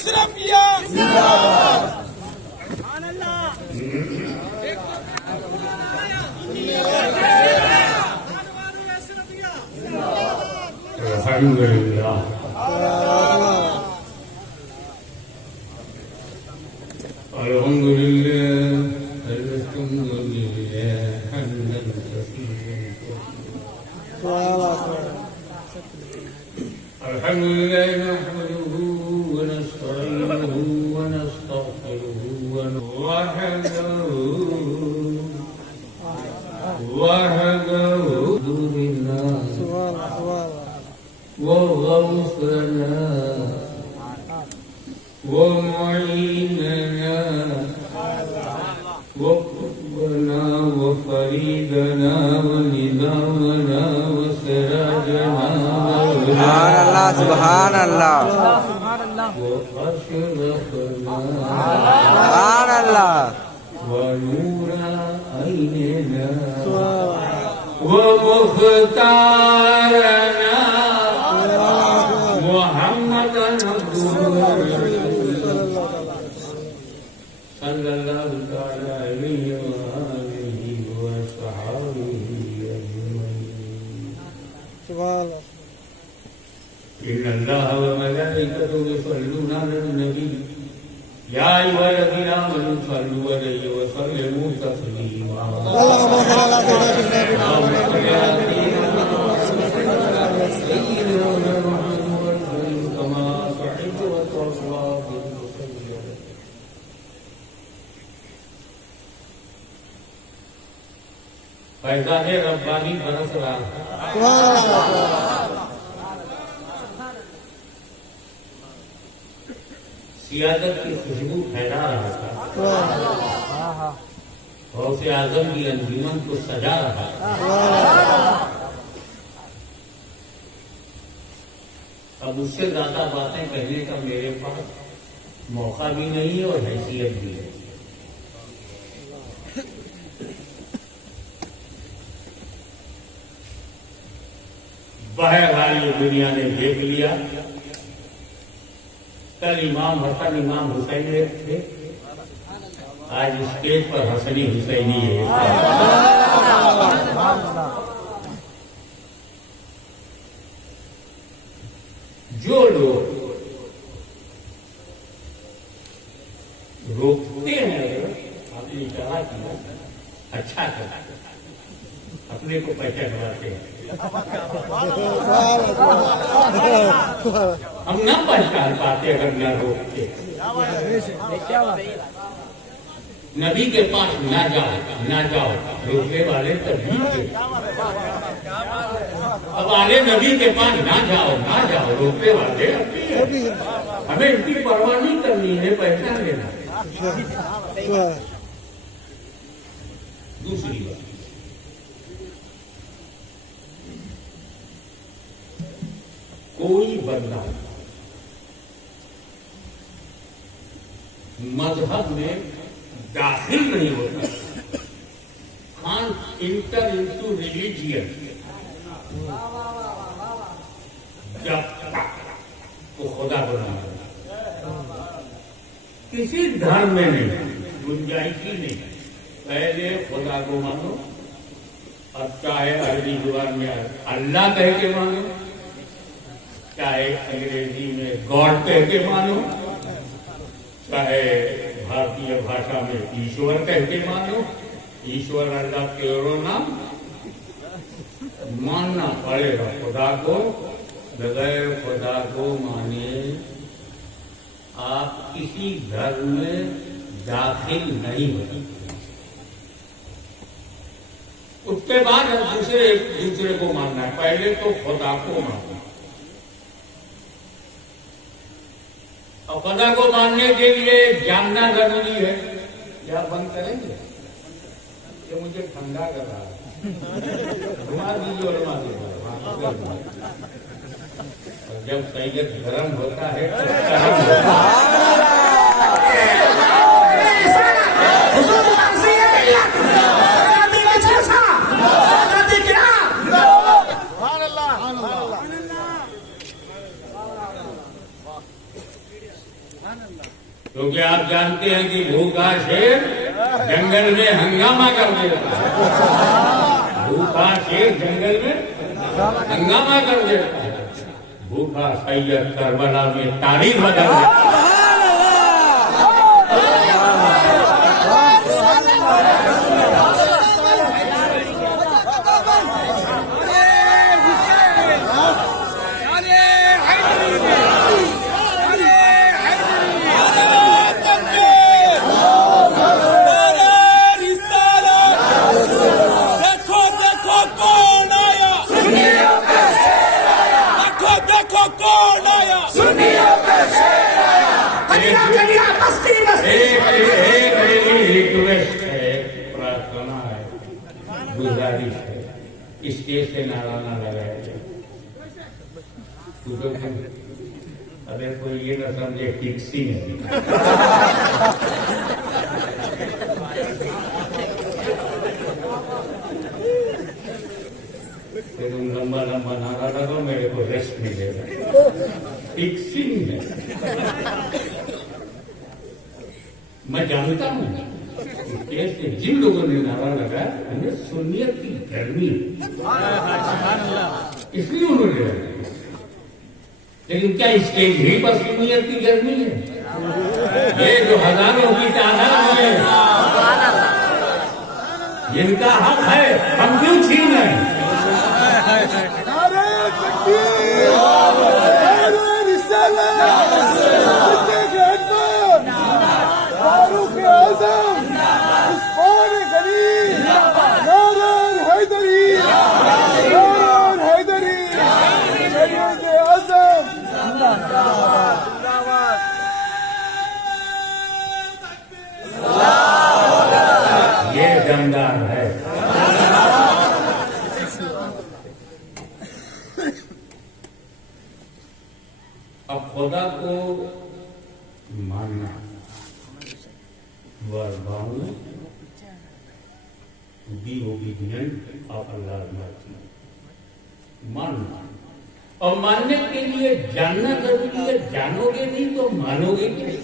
اشرفیہ زندہ باد. الحمدللہ الحمد لله نحمده ونستعينه ونستغفره وحده بالله وغوث لنا ومعيننا وقطبنا وفريدنا ونظامنا وسراجنا سبحان اللہ سبحان اللہ ونور عيننا ومختارنا محمدا صلى الله تعالى عليه وآله وصحبه أجمعين. إن الله وملائكته يصلون على النبي يا أيها الذين آمنوا صلوا عليه وسلموا تسليما. اللهم صل على سيدنا محمد كما صحبت وترضى فیضان ربانی برس رہا ہے. سیادت کی خوشبو پھیلا رہا تھا. غوث اعظم کی انجمن کو سجا رہا تھا. اب اس سے زیادہ باتیں کہنے کا میرے پاس موقع بھی نہیں ہے اور حیثیت بھی ہے. بہرحال یہ دنیا نے دیکھ لیا. کل امام حسن امام حسین تھے, آج اسٹیج پر حسنی حسینی ہے. جو لوگ روکتے ہیں اپنی کہا کی اچھا کرنا, اپنے کو پہچانواتے ہیں. ہم نہ پہچان پاتے اگر نہ روکتے. نبی کے پاس نہ جاؤ نہ جاؤ, روکنے والے تبھی تھے. اب آلے نبی کے پاس نہ جاؤ نہ جاؤ, روکنے والے ہمیں ان کی پرواہ نہیں کرنی ہے, پہچان لینا. دوسری بات, کوئی بندہ مذہب میں داخل نہیں ہوتا. can't enter into religion جب تک وہ خدا بنا ہے. کسی دھرم میں نہیں, گنجائش ہی نہیں. پہلے خدا کو مانو, اب چاہے عربی زبان میں اللہ کہہ کے مانو, چاہے انگریزی میں گاڈ کہہ کے مانو, چاہے بھارتی بھاشا میں ایشور کہہ کے مانو. ایشور اللہ تیرو نام ماننا پڑے گا. خدا کو بغیر خدا کو مانے آپ کسی دھرم میں داخل نہیں ہوتے. اس کے بعد دوسرے ایک دوسرے کو ماننا ہے. پہلے تو خدا کو ماننا. اور خدا کو ماننے کے لیے جاننا ضروری ہے. کیا بند کریں گے کہ مجھے ٹھنڈا کر رہا ہے, گھما دیجیے اور گھما دیجیے. جب سید گرم ہوتا ہے کیونکہ آپ جانتے ہیں کہ بھوکا شیر جنگل میں ہنگامہ کر دیتا ہے. بھوکا شیر جنگل میں ہنگامہ کر دیتا ہے. بھوکا سید کربلا میں تاریخ بدل دیتا ہے. ریکویسٹ ہے، پرارتھنا ہے، گزارش ہے، اسٹیج سے نعرہ نہ لگایا جائے. اگر کوئی یہ نہ سمجھے ٹیکسی نہیں. پھر تم لمبا لمبا نعرہ لگاؤ، میرے کو ریسٹ ملے گا. فکسنگ ہے. میں جانتا ہوں کہ جن لوگوں نے نعرہ لگایا انہیں سنیت کی گرمی اس لیے انہوں نے لگایا. لیکن کیا اسٹیج ہی پر سنیت کی گرمی ہے؟ یہ جو ہزاروں کی تعداد ہے جن کا حق ہے ہم کیوں چھینیں؟ یہ دمدار ہے. اب خدا کو ماننا be obedient of Allah ماننا. اور ماننے کے لیے جاننا ضروری ہے. جانو گے نہیں تو مانو گے نہیں.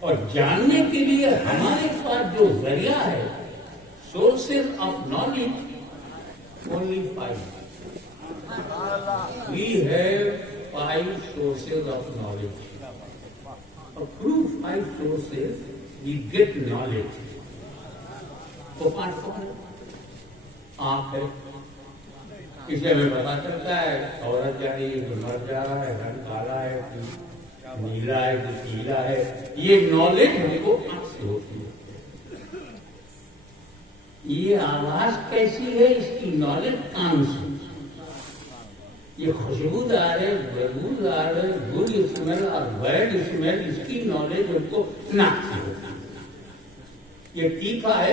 اور جاننے کے لیے ہمارے پاس جو ذریعہ ہے sources of knowledge only 5. We have 5 sources of knowledge. Through 5 sources we get knowledge. تو 5 کون ہے؟ آنکھ ہے، اس سے ہمیں پتا چلتا ہے عورت جا رہی ہے کہ مرد جا رہا ہے، رنگ کالا ہے کہ نیلا ہے کہ پیلا ہے. یہ نالج ہم کو آنکھ سے ہوتی ہے. یہ آواز کیسی ہے اس کی نالج کان سے. یہ خوشبودار ہے، بدبودار ہے، گڈ اسمیل اور بیڈ اسمیل اس کی نالج ہم کو ناک سے ہوتی ہے. یہ تیکھا ہے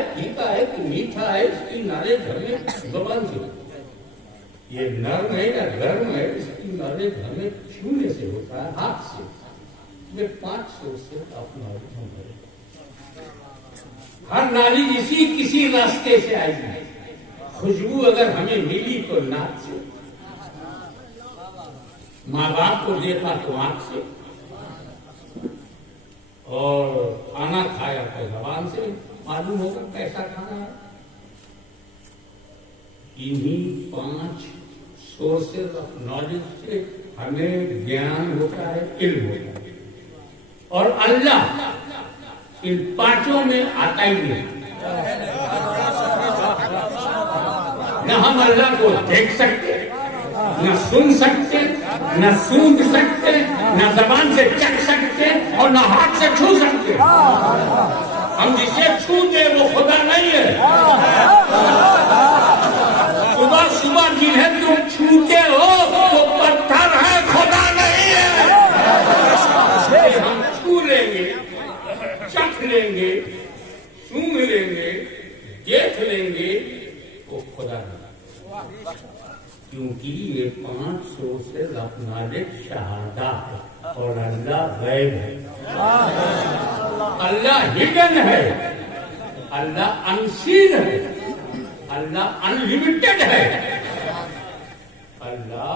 کہ میٹھا ہے اس کی نالج ہمیں زبان سے ہوتی ہے. یہ نرم ہے یا گرم ہے اس کی نالج ہمیں چھونے سے ہوتا ہے، ہاتھ سے. یہ 5 سورسز آف نالج ہمارے. ہر نالج کسی راستے سے آئی ہے. خوشبو اگر ہمیں ملی تو ناک سے، ماں باپ کو دیکھا تو آنکھ سے، اور کھانا کھایا تو زبان سے معلوم ہوگا کیسا کھانا ہے. انہی 5 سورسز آف نالج سے ہمیں گیان ہوتا ہے، علم ہوتا ہے. اور اللہ ان 5 میں آتا ہی نہیں. نہ ہم اللہ کو دیکھ سکتے، نہ سن سکتے، نہ سونگھ سکتے، نہ زبان سے چکھ سکتے، اور نہ ہاتھ سے چھو سکتے. ہم جسے چھوتے وہ خدا نہیں ہے. صبح صبح جنہیں تم چھوتے ہو وہ پتھر ہے، خدا نہیں ہے. ہم چھو لیں گے، چکھ لیں گے، سونگھ لیں گے، دیکھ لیں گے، وہ خدا نہیں. کیونکہ یہ 5 سورسز آف نالج شہادہ ہے اور اللہ غیب ہے. اللہ ہڈن ہے، اللہ انسین ہے، اللہ انلمیٹڈ ہے. اللہ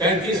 33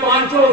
5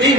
3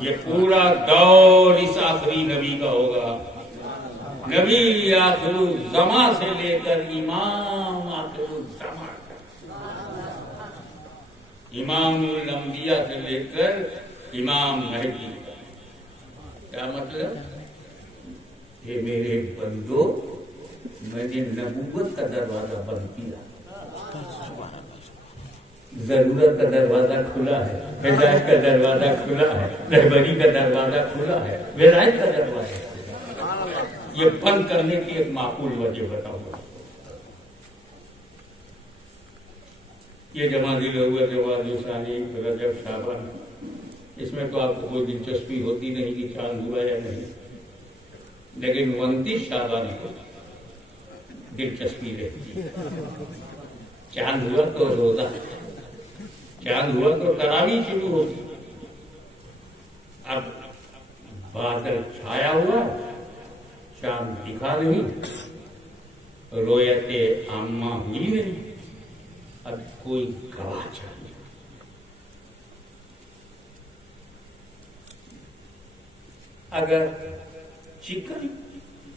یہ پورا دور اس آخری نبی کا ہوگا. نبی آخر الزمان سے لے کر امام آخر الزمان تک، امام الانبیاء سے لے کر امام مہدی تک. کیا مطلب؟ کہ میرے بندو، میں نے نبوت کا دروازہ بند کیا، ضرورت کا دروازہ کھلا ہے، ہدایت کا دروازہ کھلا ہے، رہبری کا دروازہ کھلا ہے، ولایت کا دروازہ. یہ بند کرنے کی ایک معقول وجہ بتاؤں گا. یہ جماعت الاول، جماعت ثانی، رجب، شعبان، اس میں تو آپ کو کوئی دلچسپی ہوتی نہیں کہ چاند ہوا یا نہیں، لیکن 29 شعبان کو دلچسپی رہتی ہے. چاند ہوا تو روزہ، چاند ہوا تو تراویح شروع ہوگی. اب بادل چھایا ہوا، چاند دکھا نہیں، رویت عامہ ہوئی نہیں، اب کوئی گواہ چاہیے. اگر چکن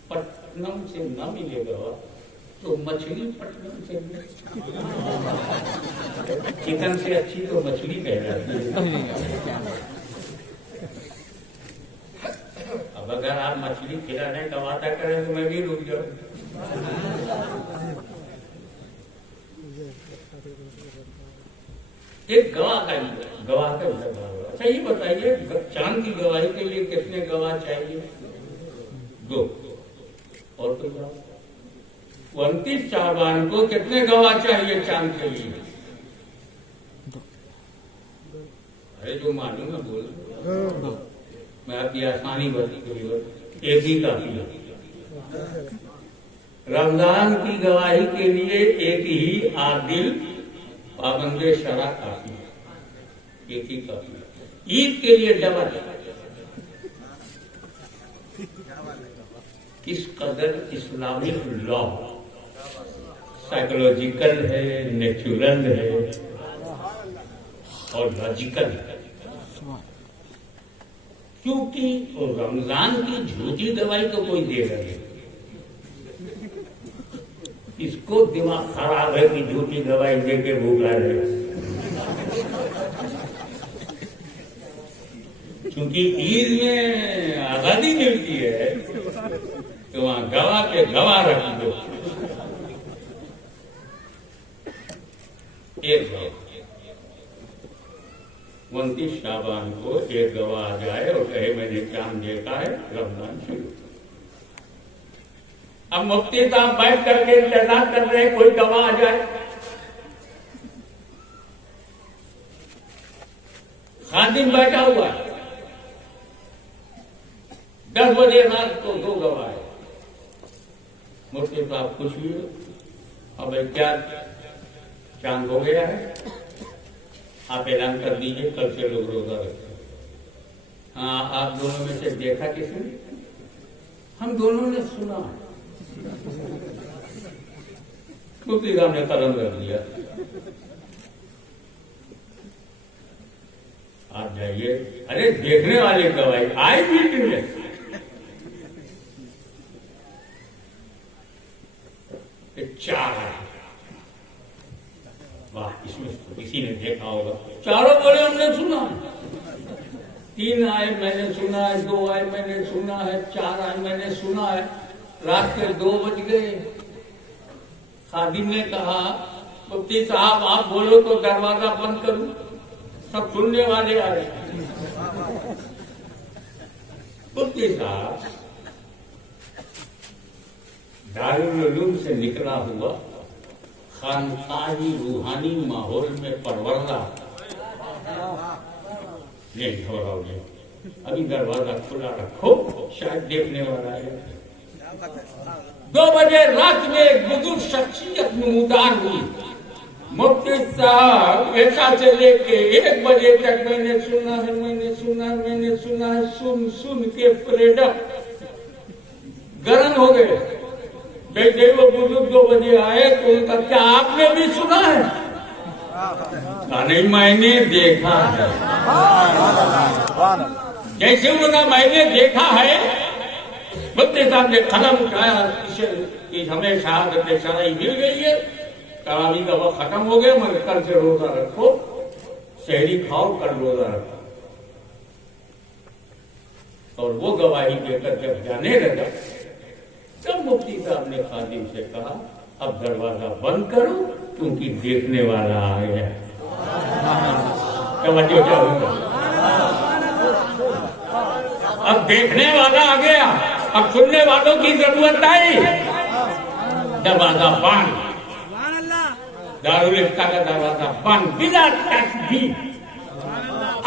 پٹنم سے نہ ملے گا تو مچھلی پٹنم سے ملے. چکن سے اچھی تو مچھلی کہلاتی ہے. اب اگر آپ مچھلی کھلانے کا وعدہ کریں تو میں بھی رک جاؤں. ایک گواہ کا اچھا یہ بتائیے، چاند کی گواہی کے لیے کتنے گواہ چاہیے؟ 2. اور تو 29 شعبان کو کتنے گواہ چاہیے چاند کے لیے؟ ارے جو معلوم ہے بول، میں آپ کی آسانی بتی ایک ہی کافی ہے. رمضان کی گواہی کے لیے ایک ہی عادل پابند شرع کافی ہے، ایک ہی کافی ہے. عید کے لیے ڈبل. کس قدر اسلامک لا سائیکولوجیکل ہے، نیچرل ہے اور لاجیکل ہے. کیونکہ رمضان کی جھوٹی دوائی تو کوئی دے گا نہیں. اس کو دماغ خراب ہے کہ جھوٹی دوائی دے کے بھوکا رہے. کیونکہ عید میں آزادی ملتی ہے تو وہاں گواہ کے گواہ رکھ دو. ایک 29 شعبان کو ایک گواہ آ جائے اور کہے میں نے چاند دیکھا ہے، رمضان شروع. اب مفتی صاحب بیٹھ کر کے انتظار کر رہے ہیں کوئی گواہ آ جائے. خادم بیٹھا ہوا ہے، 10 بجے رات کو 2 گواہ ہے. مفتی صاحب خوش ہوئے، اب کیا چاند ہو گیا ہے؟ آپ اعلان کر دیجئے کل سے لوگ روزہ رکھتے ہیں. ہاں آپ دونوں میں سے دیکھا کس نے؟ ہم دونوں نے سنا. مفتی صاحب نے قلم رکھ دیا. آپ جائیے، ارے دیکھنے والے گواہی آئے میٹنگ میں. چار واہ، اس میں کسی نے دیکھا ہوگا. چاروں بولے ہم نے سنا. 3 آئے میں نے سنا ہے، 2 آئے میں نے سنا ہے، 4 آئے میں نے سنا ہے. رات کے 2 بج گئے. خادم نے کہا مفتی صاحب آپ بولو تو دروازہ بند کروں، سب سننے والے آ رہے. مفتی صاحب دارالعلوم سے نکلا ہوا، خانقاہی روحانی ماحول میں پروردہ، نہیں گھبراؤ نہیں، ابھی دروازہ کھلا رکھو، شاید دیکھنے والا ہے. 2 بجے رات میں ایک بزرگ شخصیت نمودار ہوئی. مفتی صاحب ایسا سے لے کے 1 بجے تک میں نے سنا ہے، میں نے سنا ہے، میں نے سنا ہے، سن کے پریڈپ گرم ہو گئے. جیسے وہ بزرگ 2 بجے آئے تو ان کا کیا آپ نے بھی سنا ہے؟ نہیں میں نے دیکھا ہے. جیسے انہوں نے میں نے دیکھا ہے مفتی صاحب نے قلم اٹھایا کہ ہمیں شہادت شرعی مل گئی ہے، تراویح کا وقت ختم ہو گیا، مگر کل سے روزہ رکھو، سحری کھاؤ، کل روزہ رکھو. اور وہ گواہی دے کر جب جانے لگا تب مفتی صاحب نے خادم سے کہا اب دروازہ بند کرو کیونکہ دیکھنے والا آ گیا. توجہ کیا ہوگا؟ اب دیکھنے والا آ گیا، اب سننے والوں کی ضرورت آئی. دروازہ بند، دارالفتہ کا دروازہ بند بلا تسبیح.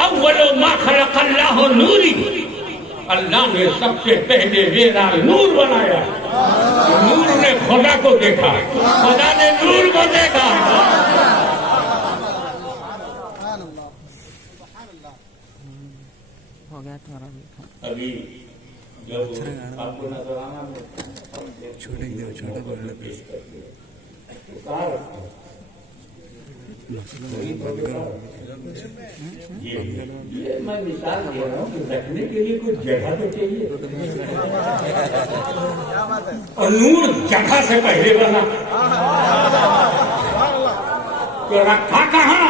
اول ما خلق اللہ نوری، اللہ نے سب سے پہلے میرا نور بنایا. نور نے خدا کو دیکھا، خدا نے نور کو دیکھا. ابھی جب آپ کو نظر آنا یہ میں مثال دے رہا ہوں کہ رکھنے کے لیے کوئی جگہ تو چاہیے، اور نور جگہ سے پہلے بنا تو رکھا کہاں؟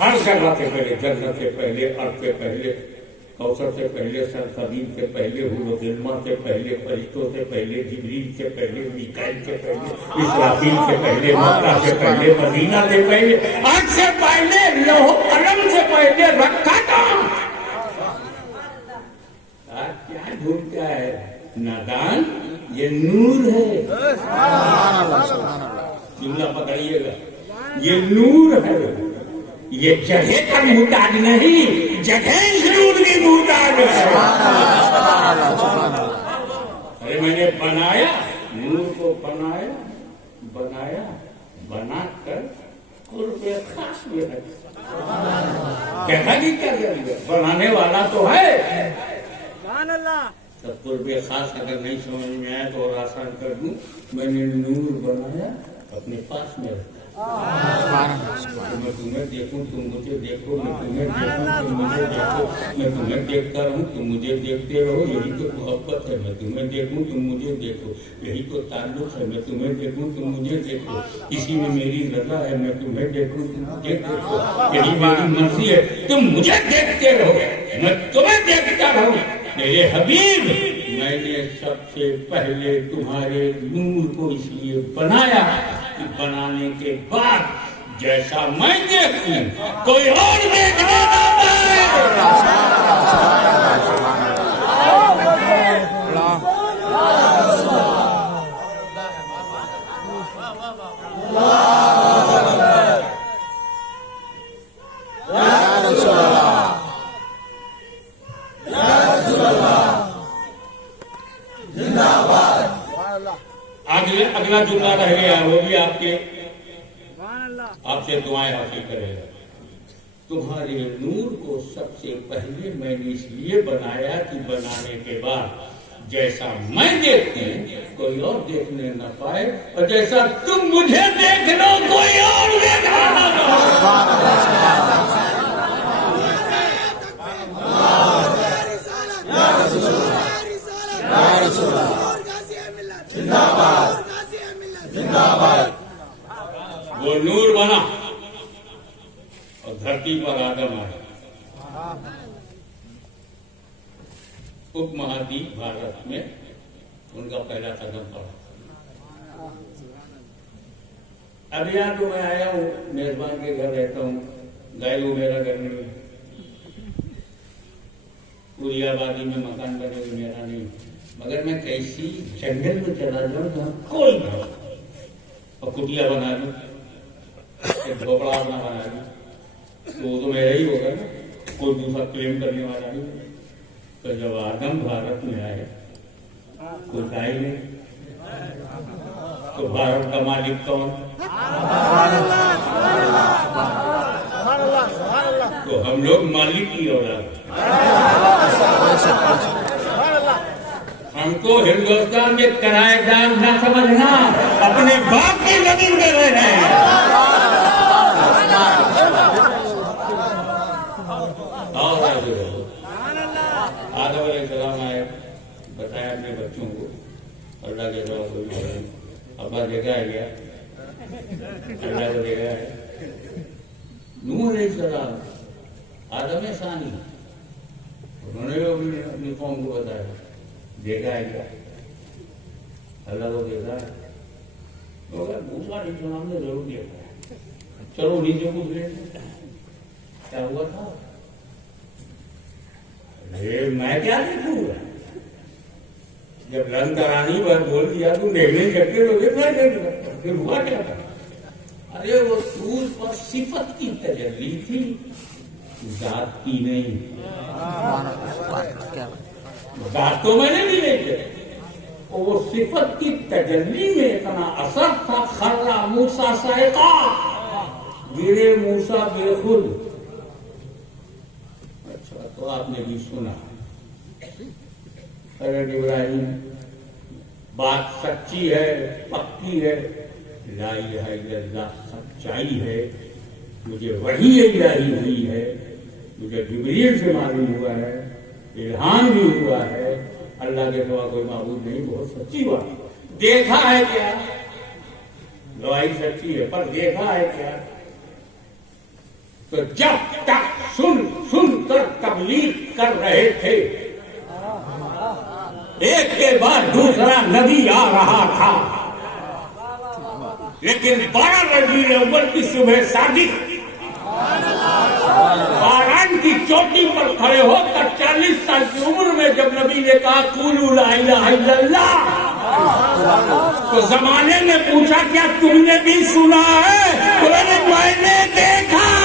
ہر جگہ سے پہلے، جنت سے پہلے، ارض سے پہلے، کوثر سے پہلے، سرخبیر سے پہلے، حور و غلمان سے پہلے، فرشتوں سے پہلے، جبریل سے پہلے، میکائیل سے پہلے، اسرافیل سے پہلے، مکہ سے پہلے، مدینہ سے پہلے، آج سے پہلے، لوح قلم سے پہلے رکھا تھا. آج کیا ڈھونڈتا ہے نادان؟ یہ نور ہے. جملہ پکڑیے گا، یہ نور ہے. یہ جگہ کا محتاج نہیں، جگہ نور کی محتاج ہے. ارے میں نے بنایا، نور کو بنایا، بنا کر قرب خاص میں رکھا. جگہ کی کیا ضرورت؟ بنانے والا تو ہے. سب قرب خاص اگر نہیں سمجھ میں آیا تو اور آسان کر دوں، میں نے نور بنایا اپنے پاس میں رکھا. میں تمہیں دیکھوں تم مجھے دیکھو، میں تمہیں دیکھوں تم مجھے دیکھو، میں تمہیں دیکھتا رہوں تم مجھے دیکھتے رہو. یہی تو محبت ہے، میں تمہیں دیکھوں تم مجھے دیکھو. یہی تو تعلق ہے، میں تمہیں دیکھوں تم مجھے دیکھو. اسی میں میری رضا ہے، میں تمہیں دیکھوں تم مجھے دیکھو. یہی میری مرضی ہے، تم مجھے دیکھتے رہو، میں تمہیں دیکھتا رہوں. میرے حبیب، میں نے سب سے پہلے تمہارے نور کو اس لیے بنایا کہ بنانے کے بعد جیسا میں دیکھوں کوئی اور دیکھنے نہ پائے. اگلا جملہ رہ گیا، وہ بھی آپ سے دعائیں حاصل کرے گا. تمہارے نور کو سب سے پہلے میں نے اس لیے بنایا کہ بنانے کے بعد جیسا میں دیکھوں کوئی اور دیکھنے نہ پائے، اور جیسا تم مجھے دیکھ لو کوئی اور دیکھنا نہ پائے. وہ نور بنا اور دھرتی پر آدم آیا. اپ مہادیپ بھارت میں ان کا پہلا قدم پڑا. اب یہاں تو میں آیا ہوں، میزبان کے گھر رہتا ہوں، گائلو میرا گھر نہیں، پوری آبادی میں مکان بنے ہوئے میرا نہیں. مگر میں کیسی جنگل میں چلا جاؤں جہاں کوئی نہ ہو اور کٹیا بنا دوں، جھوپڑا اپنا بنا دوں، تو وہ تو میرا ہی ہوگا نا، کوئی دوسرا کلیم کرنے والا نہیں. تو جب آدم بھارت میں آئے کوئی تھا ہی نہیں، تو بھارت کا مالک کون؟ تو ہم لوگ مالک کی اولاد. ہم کو ہندوستان کے کرایہ دار نہ سمجھنا، اپنے باپ کی زمین پہ رہ رہے ہیں. ابا دیکھا ہے کیا؟ اللہ کو دیکھا ہے؟ نوح علیہ السلام آدم ثانی انہوں نے بھی اپنی قوم کو بتایا دیکھا ہے کیا؟ اللہ کو دیکھا ہے؟ تو اگر موسیٰ علیہ السلام نے ضرور دیکھا ہے. چلو نیچے پوچھ لیں کیا ہوا تھا. میں کیا دیکھوں گا جب رنگ کرانی پر بول دیا تو دیکھنے کرتے تو پھر ہوا کیا تھا. ارے وہ سور پر صفت کی تجلی تھی ذات کی نہیں. ذات تو میں نے بھی نہیں تھے وہ صفت کی تجلی میں اتنا اثر تھا. خرّ موسیٰ صعقا گرے موسیٰ بے خود. اچھا تو آپ نے بھی سنا حضرت ابراہیم بات سچی ہے پکی ہے. لا الہ الا اللہ سچائی ہے. مجھے وحی الہی ہوئی ہے. مجھے جبریل سے معلوم ہوا ہے الہام بھی ہوا ہے. اللہ کے سوا کوئی معبود نہیں. بہت سچی بات. دیکھا ہے کیا؟ گواہی سچی ہے پر دیکھا ہے کیا؟ تو جب تک سن کر تبلیغ کر رہے تھے ایک کے بعد دوسرا نبی آ رہا تھا لیکن 12 ربیع الاول کی صبح صادق باران کی چوٹی پر کھڑے ہو کر 40 سال کی عمر میں جب نبی نے کہا قولوا لا الہ الا اللہ تو زمانے نے پوچھا کیا تم نے بھی سنا ہے؟ میں نے دیکھا ہے.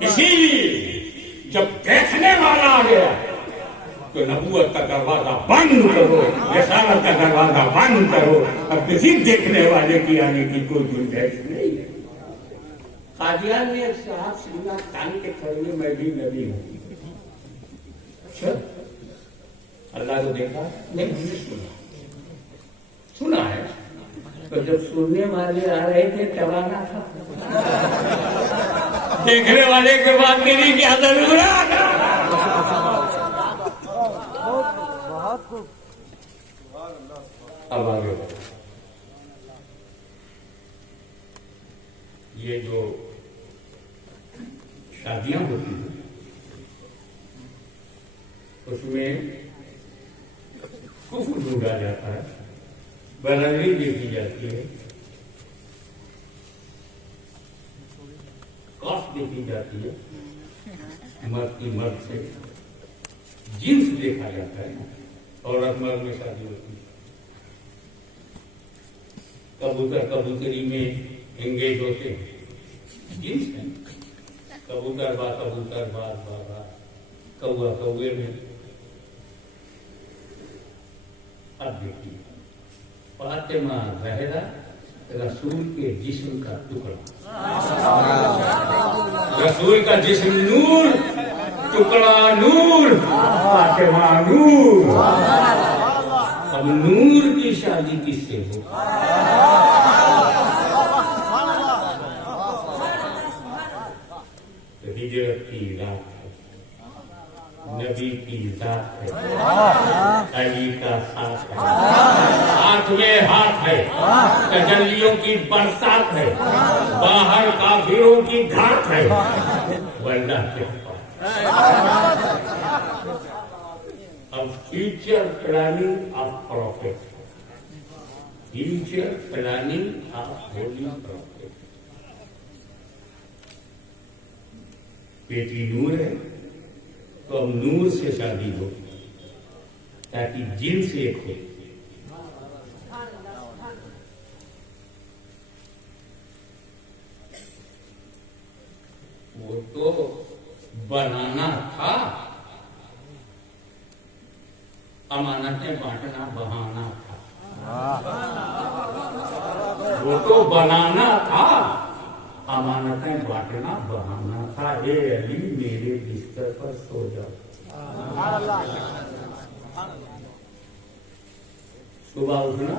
اسی لیے جب دیکھنے والا آ گیا تو نبوت کا دروازہ بند کرو رسالت کا دروازہ بند کرو. اب کسی دیکھنے والے کی آنے کی کوئی گنجائش نہیں ہے. قادیان میں ایک صاحب سینا تان کے کھڑے میں بھی نبی ہوں. اللہ کو دیکھا نہیں سنا ہے تو جب سننے والے آ رہے تھے چلانا تھا. دیکھنے والے کے بعد میری کیا ضرورت. اب آگے یہ جو شادیاں ہوتی ہیں اس میں کفر ڈھونڈا جاتا ہے. برادری دیکھی جاتی ہے. کاسٹ دیکھی جاتی ہے. مرد کی مرد سے جنس دیکھا جاتا ہے. عورت مرد میں شادی ہوتی ہے. کبوتر کبوتری میں انگیج ہوتے ہیں. جنس ہے. کبوتر با کبوتر بات با کوا کوے میں. اب دیکھیے فاطمہ زہرا رسول کے جسم کا ٹکڑا. رسول کا جسم نور ٹکڑا نور فاطمہ نور. اب نور کی شادی کس سے ہو؟ ہجرت کی رات ہے. نبی کی ذات ہے. علی کا ساتھ ہے. ہاتھ میں ہاتھ ہے. تجلیوں کی برسات ہے. باہر کافروں کی گھاٹ ہے. ورنہ کیا اب future planning of prophet. Future planning of holy prophet. بیٹی نور ہے تو اب نور سے شادی ہو تاکہ جن سے ایک ہو. وہ تو بنانا تھا. امانتیں بانٹنا بہانا تھا. وہ تو بنانا تھا. امانتیں بانٹنا بہانا تھا. اے علی میرے بستر پر سو جاؤ. صبح اٹھنا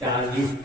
40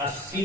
80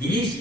20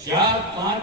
4-5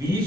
20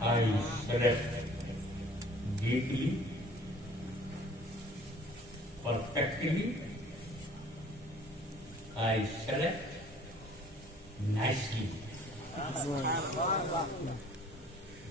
I select deeply, perfectly, I select nicely.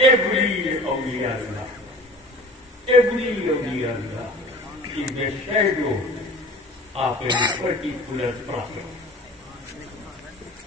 every awliya is the shadow of a particular prophet.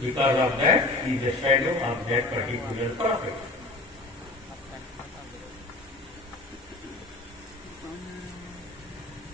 Because of that, he is the shadow of that particular prophet.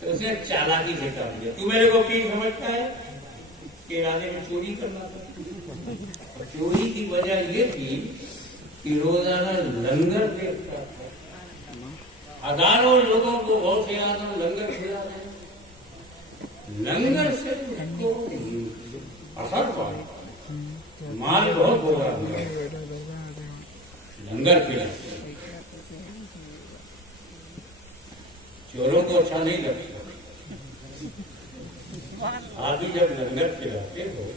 تو اس نے چالاکی سے کر دیا، تو میرے کو پیر سمجھتا ہے کہ ارادے میں چوری کرنا تھا. اور چوری کی وجہ یہ تھی کہ روزانہ لنگر دیکھتا تھا، ہزاروں لوگوں کو بہت سے آدم لنگر کھلا رہے ہیں، لنگر سے اس کو اثر پڑا، مال بہت ہو رہا ہے لنگر کھلا. چوروں کو اچھا نہیں لگتا، آپ ہی جب لنگر کھلاتے ہو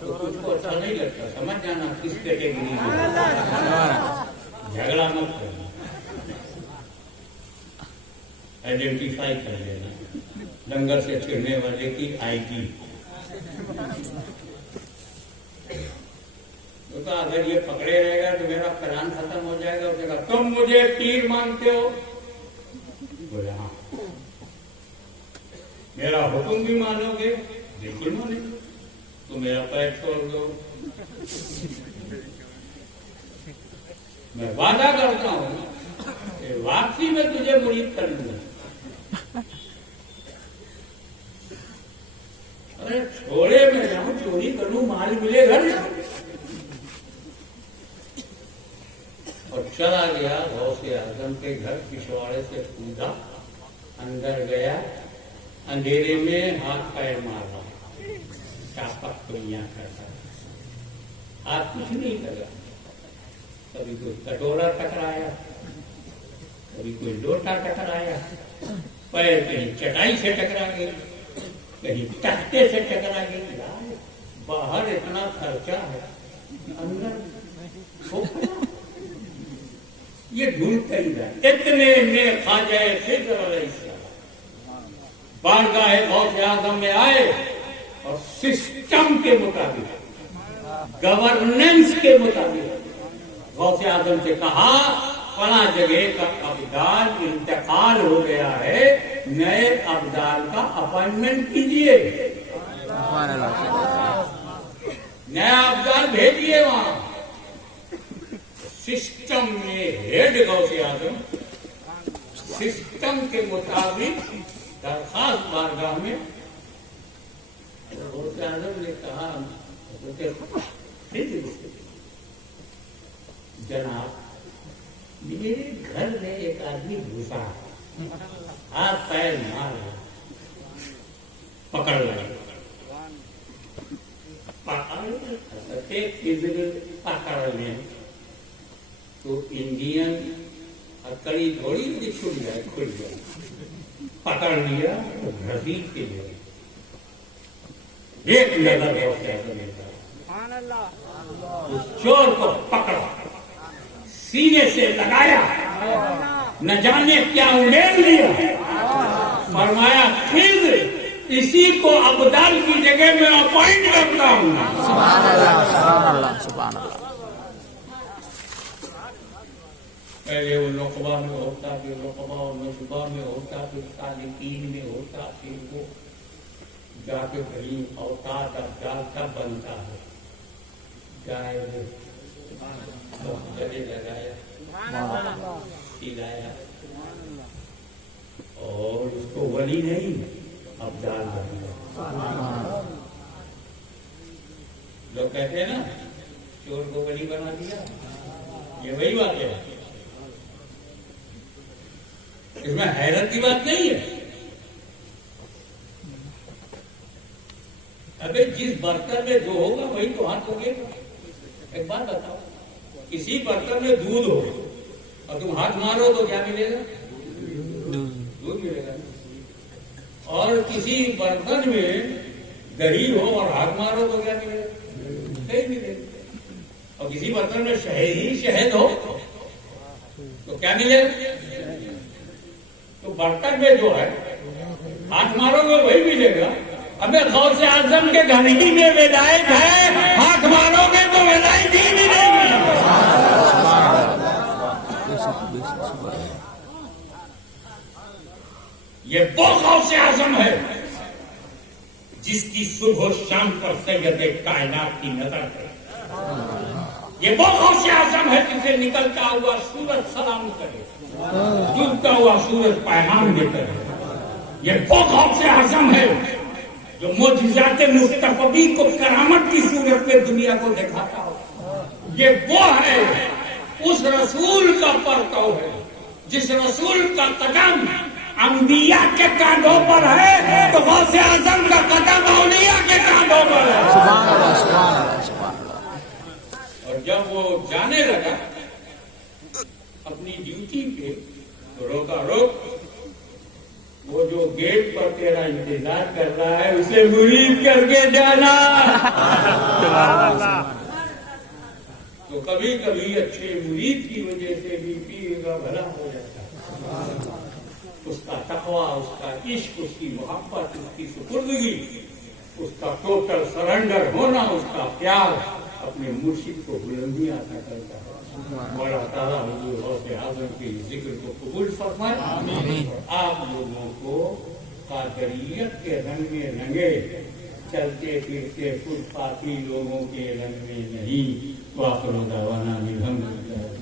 تو کچھ کو اچھا نہیں لگتا، سمجھ جانا کس کیٹیگری میں، جھگڑا مت کرنا، آئیڈینٹیفائی کر لینا لنگر سے چھڑنے والے کی آئی ڈی. تو اگر یہ پکڑے رہے گا تو میرا پلان ختم ہو جائے گا. اسے کہا تم مجھے پیر مانتے ہو؟ بولے ہاں. میرا حکم بھی مانو گے؟ بالکل مانیں گے. تو میرا پیر چھوڑ دو، میں وعدہ کرتا ہوں کہ واپسی میں تجھے مرید کر لوں گا. ارے چھوڑے میں جاؤں چوری کروں مال ملے گا نا. اور چلا گیا غوث اعظم کے گھر، پچھواڑے سے کودا، اندر گیا، اندھیرے میں ہاتھ پیر مارا، چاپک پڑیاں کرتا، ہاتھ کچھ نہیں کرا. کبھی کوئی کٹورا ٹکرایا، کبھی کوئی لوٹا ٹکرایا، پیر کہیں چٹائی سے ٹکرا گئے، کہیں تختے سے ٹکرا گئے. باہر اتنا خرچہ ہے، اندر یہ ڈھونڈتا ہی رہا. اتنے میں خواجہ خضر علیہ السلام بارگاہ غوث اعظم میں آئے اور سسٹم کے مطابق، گورننس کے مطابق غوث اعظم سے کہا فلاں جگہ کا ابدال انتقال ہو گیا ہے، نئے ابدال کا اپائنٹمنٹ کیجیے، نیا ابدال بھیجیے وہاں. سسٹم میں ہیڈ غوث اعظم سسٹم کے مطابق درخواست بارگاہ میں. غوث اعظم نے کہا جناب میرے گھر میں ایک آدمی گھسا، ہاتھ پیر مار پکڑ لگے، پکڑ لیں تو انڈین کڑی تھوڑی بھی چھوٹ جائے، کھل جائے. پکڑ لیا تو گھسیٹ کے لے ایک نظر اس چور کو پکڑا، سینے سے لگایا، نہ جانے کیا انڈیل لیا، فرمایا خضر اسی کو ابدال کی جگہ میں اپوائنٹ کرتا ہوں. سبحان اللہ، سبحان اللہ، سبحان اللہ. پہلے وہ نقبہ میں ہوتا، پھر رقبہ اور نصبہ میں ہوتا، پھر سالکین میں ہوتا، پھر وہ جا کے کہیں اوتاد ابدال کا بنتا ہے. جائے گلے لگایا، کھلایا، اور اس کو ولی نہیں ابدال بن گیا. لوگ کہتے ہیں نا چور کو ولی بنا دیا، یہ وہی بات ہے. اس میں حیرت کی بات نہیں ہے. ابھی جس برتن میں جو ہوگا وہی تو ہاتھ ہوگے. ایک بات بتاؤ، کسی برتن میں دودھ ہو اور تم ہاتھ مارو تو کیا ملے گا؟ دودھ ملے گا. اور کسی برتن میں دہی ہو اور ہاتھ مارو تو کیا ملے گا؟ دہی ملے گا. اور کسی برتن میں شہد ہی شہد ہو تو کیا ملے گا؟ تو برتن میں جو ہے ہاتھ مارو گے وہی ملے گا. ابھی غوث اعظم کے گھر ہی میں ولایت ہے، ہاتھ مارو گے تو ولایت ہی ملے گی. یہ وہ غوث اعظم ہے جس کی صبح و شام پر سید کائنات کی نظر ہے. یہ وہ غوث اعظم ہے جسے نکلتا ہوا سورج سلام کرے، ڈوبتا ہوا سورج پیغام دیتا ہے۔ یہ وہ غوث اعظم ہے جو معجزات مصطفی کو کرامت کی صورت میں دنیا کو دکھاتا ہو۔ یہ وہ ہے، اس رسول کا پرتو ہے، جس رسول کا قدم انبیاء کے کاندھوں پر ہے تو غوث اعظم کا قدم اولیاء کے کاندھوں پر ہے۔ سبحان اللہ سبحان اللہ سبحان اللہ۔ اور جب وہ جانے لگا اپنی ڈیوٹی پہ تو روکا، روک، وہ جو گیٹ پر تیرا انتظار کر رہا ہے اسے مرید کر کے جانا۔ تو کبھی کبھی اچھے مرید کی وجہ سے بھی پیر کا بھلا ہو جاتا ہے۔ اس کا تقوی، اس کا عشق، اس کی محبت، اس کی سپردگی، اس کا ٹوٹل سرنڈر ہونا، اس کا پیار اپنے مرشد کو بلندی عطا کرتا ہے۔ مولا تعالیٰ حضور غوث اعظم کے ذکر کو قبول فرمائے اور آپ لوگوں کو قادریت کے رنگ میں رنگے، چلتے پھرتے خود پاتی لوگوں کے رنگ میں نہیں۔ وآخر دعوانا الحمدللہ۔